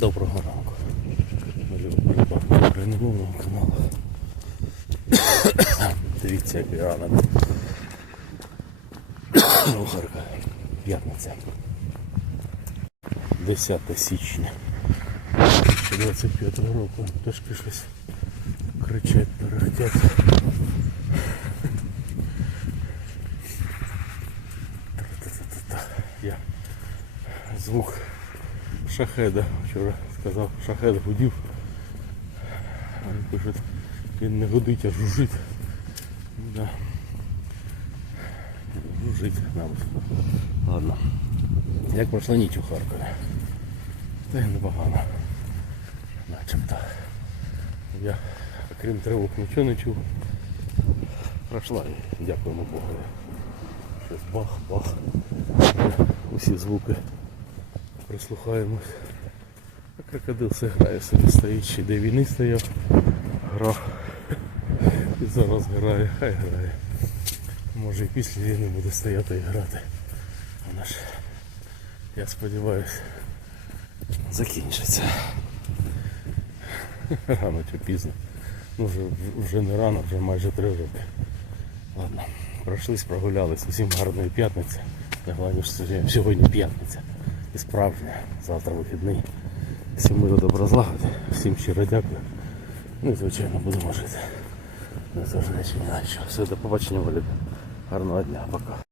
Доброго ранку. Перенемовного каналу. Дивіться, який ранок. У Харкові. П'ятниця. 10 січня 2025 року. Трошки щось кричать, перехтять. Та-та-та-та-та. Я звук шахеда вчора сказав, шахед гудів. Він пише, він не гудить, а жужжить. Ну Да. Жужжить, мабуть. Ладно. Як пройшла ніч у Харкові? Та й непогано. Начебто. Я, окрім тривог, нічого не чув. Пройшла дякуємо Богу. Щось бах-бах. Усі звуки прислухаємось. Крокодил все грає собі стоїть, де війни стояв, грав. І зараз грає, хай грає. Може і після війни буде стояти і грати. Вона ж, я сподіваюся, закінчиться. Рано чи пізно. Ну вже, вже не рано, вже майже три роки. Ладно, пройшлись, прогулялись. Усім гарної п'ятниці. Найголовніше сьогодні п'ятниця. І справжня, завтра вихідний. Всім миру злагоди, всім щиро дякую. Ну і звичайно будемо жити. Незважаючи ні на що. Все, до побачення, Валюта. Гарного дня, пока.